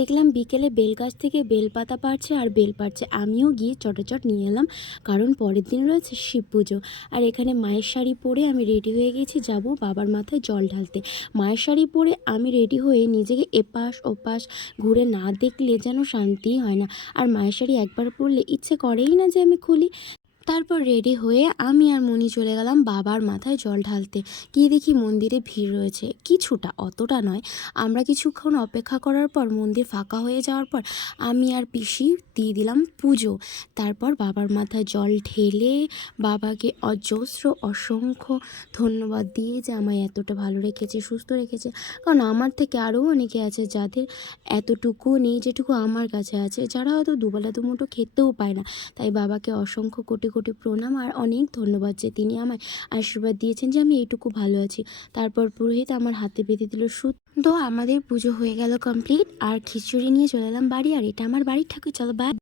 দেখলাম বিকেলে বেলগাছ থেকে বেলপাতা পারছে আর বেল পাড়ছে আমিও গিয়ে চটাচট নিয়ে এলাম, কারণ পরের দিন রয়েছে শিব পুজো। আর এখানে মায়ের শাড়ি পরে আমি রেডি হয়ে গেছি যাব বাবার মাথায় জল ঢালতে। মায়ের শাড়ি পরে আমি রেডি হয়ে নিজেকে এপাশ ওপাশ ঘুরে না দেখলে যেন শান্তিই হয় না। আর মায়ের শাড়ি একবার পরলে ইচ্ছে করেই না যে আমি খুলি। তারপর রেডি হয়ে আমি আর মনি চলে গেলাম বাবার মাথায় জল ঢালতে। গিয়ে দেখি মন্দিরে ভিড় রয়েছে। কিছুটা, অতটা নয়। আমরা কিছুক্ষণ অপেক্ষা করার পর মন্দির ফাঁকা হয়ে যাওয়ার পর আমি আর পিসি দিয়ে দিলাম পুজো। তারপর বাবার মাথায় জল ঢেলে বাবাকে অজস্র, অসংখ্য ধন্যবাদ দিয়ে যে আমায় এতটা ভালো রেখেছে, সুস্থ রেখেছে। কারণ আমার থেকে আরও অনেকে আছে যাদের এতটুকু নেই, যেটুকু আমার কাছে আছে। যারা হয়তো দুবেলা দুমুঠো খেতেও পায় না। তাই বাবাকে অসংখ্য কোটি কোটি প্রণাম আর অনেক ধন্যবাদ যে তিনি আমায় আশীর্বাদ দিয়েছেন যে আমি এইটুকু ভালো আছি। তারপর পুরোহিত আমার হাতে বেঁধে দিল সুত। তো আমাদের পুজো হয়ে গেল কমপ্লিট আর খিচুড়ি নিয়ে চলে এলাম বাড়ি। আর এটা আমার বাড়ির ঠাকুর। চলো বাই